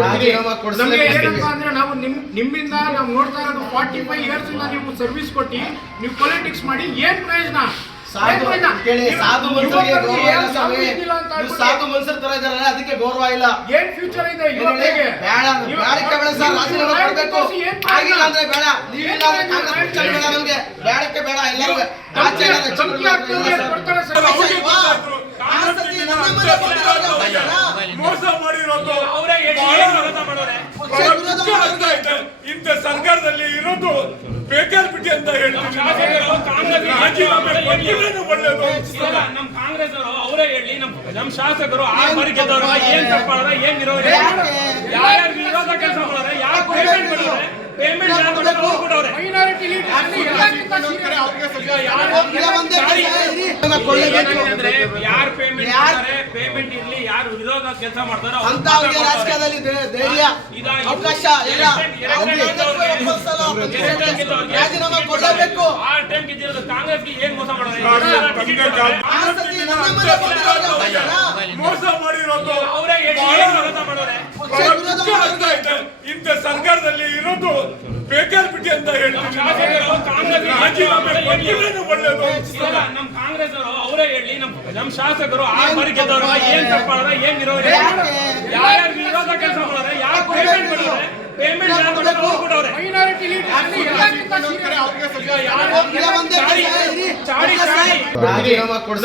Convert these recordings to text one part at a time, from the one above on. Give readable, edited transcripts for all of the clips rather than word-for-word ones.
ಕೊಡ್ತೀವಿ. ನಮಗೆ ಕೊಡಿಸ್ಲೇಬೇಕು. ಏನಪ್ಪಾ ಅಂದ್ರೆ ನಾವು ನಿಮ್ಮಿಂದ ನಾವು ನೋಡ್ತಾ ಇರೋದು 45 ಇಯರ್ಸ್ ಇಂದ ನೀವು ಸರ್ವಿಸ್ ಕೊಟ್ಟು ನೀವು ಪೊಲಿಟಿಕ್ಸ್ ಮಾಡಿ ಏನ್ ಪ್ರಯೋಜನ? ಕೇಳಿ, ಸಾಧು ಮನುಷ್ಯರಿಗೆ ಗೌರವ ಇಲ್ಲ ಸ್ವಾಮಿ. ನೀವು ಸಾಧು ಮನುಷ್ಯರ ತರ ಇದಾರೆ, ಅದಕ್ಕೆ ಗೌರವ ಇಲ್ಲ. ಏನ್ ಫ್ಯೂಚರ್ ಇದೆ ಯುವಕರಿಗೆ? ಬೇಡಕ್ಕೆ ಬೇಡ ಸರ್, ರಾಜೀನಾಮೆ ಕೊಡ್ಬೇಕು. ಆಗಿಲ್ಲ ಅಂದ್ರೆ ಬೇಡ, ನೀವಿಲ್ಲ ಅಂದ್ರೆ ಕಾಂಗ್ರೆಸ್ ಪಕ್ಷ ಬೇಡ ನಮ್ಗೆ. ಬೇಡಕ್ಕೆ ಬೇಡ, ಎಲ್ಲರೂ ಆಚೆ ಕೊಡ್ತಾರೆ ಸರ್. ಮೋಸ ಮಾಡಿರೋದು ಅವರೇ ಇಂಥ ಸರ್ಕಾರದಲ್ಲಿ ಇರೋದು ಬೇಕಾರ್ ಬಿಟ್ಟಿ ಅಂತ ಹೇಳ್ತೀನಿ. ಒಳ್ಳೇದು. ನಮ್ ಕಾಂಗ್ರೆಸ್ ಅವರು ಅವರೇ ಹೇಳಿ, ನಮ್ ಶಾಸಕರು ಆ ಬಾರಿ ಗೆದ್ದವರು ಏನ್ ತಪ್ಪಾದ್ರೆ ಏನ್ ಇರೋರು ಯಾರ್ಯಾರು ವಿರೋಧ ಕೆಲಸ ಮಾಡೋರೆ, ಯಾರು ಪೇಮೆಂಟ್ ಮಾಡಿದ್ರೆ ಪೇಮೆಂಟ್ ಯಾರು ಮಾಡಿದ್ರೆ ಅವ್ರು ಕೊಡೋರೆ. ಮೈನಾರಿಟಿ ಅಂದ್ರೆ ಯಾರು ಪೇಮೆಂಟ್ ಮಾಡ್ತಾರೆ, ಪೇಮೆಂಟ್ ಇರ್ಲಿ, ಯಾರು ವಿರೋಧ ಕೆಲಸ ಮಾಡ್ತಾರೋ ಅಂತ ರಾಜಕೀಯದಲ್ಲಿ ಧೈರ್ಯ ಅವಕಾಶ ಇಲ್ಲ. ರಾಜೀನಾಮೆ ಕೊಡಲೇಬೇಕು. ಆ ಟೈಮ್ ಗೆದ್ದಿರೋದು ಕಾಂಗ್ರೆಸ್ಗೆ ಏನ್ ಮೋಸ ಮಾಡೋದು? ಮೋಸ ಮಾಡಿರೋದು ಅವರೇ ವಿರೋಧ ಮಾಡೋರೆ. ಇಂಥ ಸರ್ಕಾರದಲ್ಲಿ ಇರೋದು ಬೇಕಾರ್ ಬಿಟ್ಟಿ ಅಂತ ಹೇಳ್ತೀನಿ. ಒಳ್ಳೇದು. ನಮ್ ಕಾಂಗ್ರೆಸ್ ಅವರು ಅವರೇ ಹೇಳಿ, ನಮ್ ಶಾಸಕರು ಆ ಬಾರಿ ಗೆದ್ದವರು ಏನ್ ತಪ್ಪಾದ್ರೆ ಏನ್ ಇರೋರು ಯಾರ್ಯಾರು ವಿರೋಧ ಕೆಲಸ ಮಾಡೋರೆ, ಯಾರು ಪೇಮೆಂಟ್ ಮಾಡಿದ್ರೆ ಪೇಮೆಂಟ್ ಯಾರು ಮಾಡಿದ್ರೆ ಅವ್ರು ಕೊಡೋರೆ. ಮೈನಾರಿಟಿ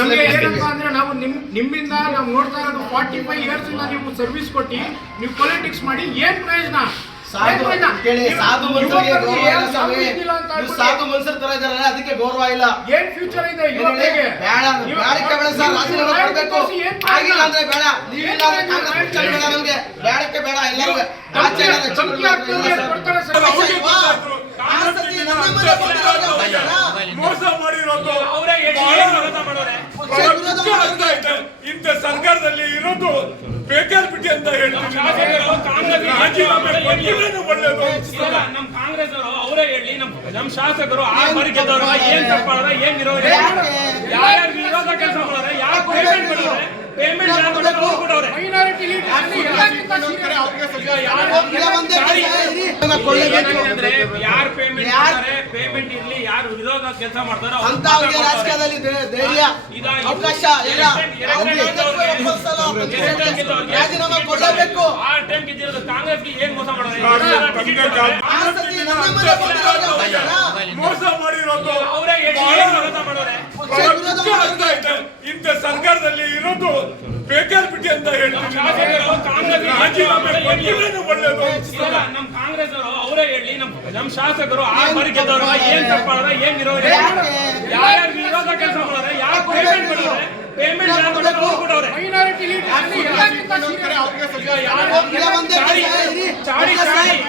ನಮಗೆ ಏನಪ್ಪಾ ಅಂದ್ರೆ ನಾವು ನಿಮ್ಮಿಂದ ನಾವು ನೋಡ್ತಾ ಇರೋದು 45 ಇಯರ್ಸ್ ಇಂದ ನೀವು ಸರ್ವಿಸ್ ಕೊಟ್ಟು ನೀವು ಪೊಲಿಟಿಕ್ಸ್ ಮಾಡಿ ಏನ್ ಪ್ರಯೋಜನ? ಕೇಳಿ, ಸಾಧು ಮನುಷ್ಯರಿಗೆ ಗೌರವ ಇಲ್ಲ ಸ್ವಾಮಿ. ನೀವು ಸಾಧು ಮನುಷ್ಯರ ತರ ಇದಾರೆ, ಅದಕ್ಕೆ ಗೌರವ ಇಲ್ಲ. ಏನ್ ಫ್ಯೂಚರ್ ಇದೆ ಯುವಕರಿಗೆ? ಬೇಡಕ್ಕೆ ಬೇಡ ಸರ್, ರಾಜೀನಾಮೆ ಕೊಡ್ಬೇಕು. ಆಗಿಲ್ಲ ಅಂದ್ರೆ ಬೇಡ, ನೀವಿಲ್ಲ ಅಂದ್ರೆ ಕಾಂಗ್ರೆಸ್ ಪಕ್ಷ ಬೇಡ ನಮ್ಗೆ. ಬೇಡಕ್ಕೆ ಬೇಡ, ಎಲ್ಲರೂ ಆಚೆ ಕೊಡ್ತಾರೆ ಸರ್. ಮೋಸ ಮಾಡಿರೋದು ಅವರೇ ವಿರೋಧ ಮಾಡೋರೆ. ಇಂಥ ಸರ್ಕಾರದಲ್ಲಿ ಇರೋದು ಬೇಕಾರ್ ಬಿಟ್ಟಿ ಅಂತ ಹೇಳ್ತೀನಿ. ಒಳ್ಳೇದು. ನಮ್ ಕಾಂಗ್ರೆಸ್ ಅವರು ಅವರೇ ಹೇಳಿ, ನಮ್ ಶಾಸಕರು ಆ ಬಾರಿ ಗೆದ್ದವರು ಏನ್ ತಪ್ಪಾದ್ರೆ ಏನ್ ಇರೋರು ಯಾರ್ಯಾರು ವಿರೋಧ ಕೆಲಸ ಮಾಡೋರೆ, ಯಾರು ಪೇಮೆಂಟ್ ಮಾಡಿದ್ರೆ ಪೇಮೆಂಟ್ ಯಾರು ಮಾಡಿದ್ರೆ ಅವ್ರು ಕೊಡೋರೆ. ಮೈನಾರಿಟಿ ಅಂದ್ರೆ ಯಾರು ಪೇಮೆಂಟ್ ಮಾಡ್ತಾರೆ, ಪೇಮೆಂಟ್ ಇರ್ಲಿ, ಯಾರು ವಿರೋಧ ಕೆಲಸ ಮಾಡ್ತಾರೋ ಅಂತ ರಾಜಕೀಯದಲ್ಲಿ ಧೈರ್ಯ ಅವಕಾಶ ಇಲ್ಲ. ರಾಜೀನಾಮೆ ಕೊಡಲೇಬೇಕು. ಆ ಟೈಮ್ ಗೆದ್ದಿರೋದು ಕಾಂಗ್ರೆಸ್ಗೆ ಏನ್ ಮೋಸ ಮಾಡೋದು? ಮೋಸ ಮಾಡಿರೋದು ಅವರೇ ವಿರೋಧ ಮಾಡೋರೆ. ಇಂಥ ಸರ್ಕಾರದಲ್ಲಿ ಇರೋದು ಬೇಕಾರ್ ಬಿಟ್ಟಿ ಅಂತ ಹೇಳ್ತೀನಿ. ಒಳ್ಳೇದು. ನಮ್ ಕಾಂಗ್ರೆಸ್ ಅವರು ಅವರೇ ಹೇಳಿ, ನಮ್ ಶಾಸಕರು ಆ ಬಾರಿ ಗೆದ್ದವರು ಏನ್ ತಪ್ಪಾದ್ರೆ ಏನ್ ಇರೋರು ಯಾರ್ಯಾರು ವಿರೋಧ ಕೆಲಸ ಮಾಡೋರೆ, ಯಾರು ಪೇಮೆಂಟ್ ಮಾಡಿದ್ರೆ ಪೇಮೆಂಟ್ ಯಾರು ಮಾಡಿದ್ರೆ ಅವ್ರು ಕೊಡೋರೆ. ಮೈನಾರಿಟಿ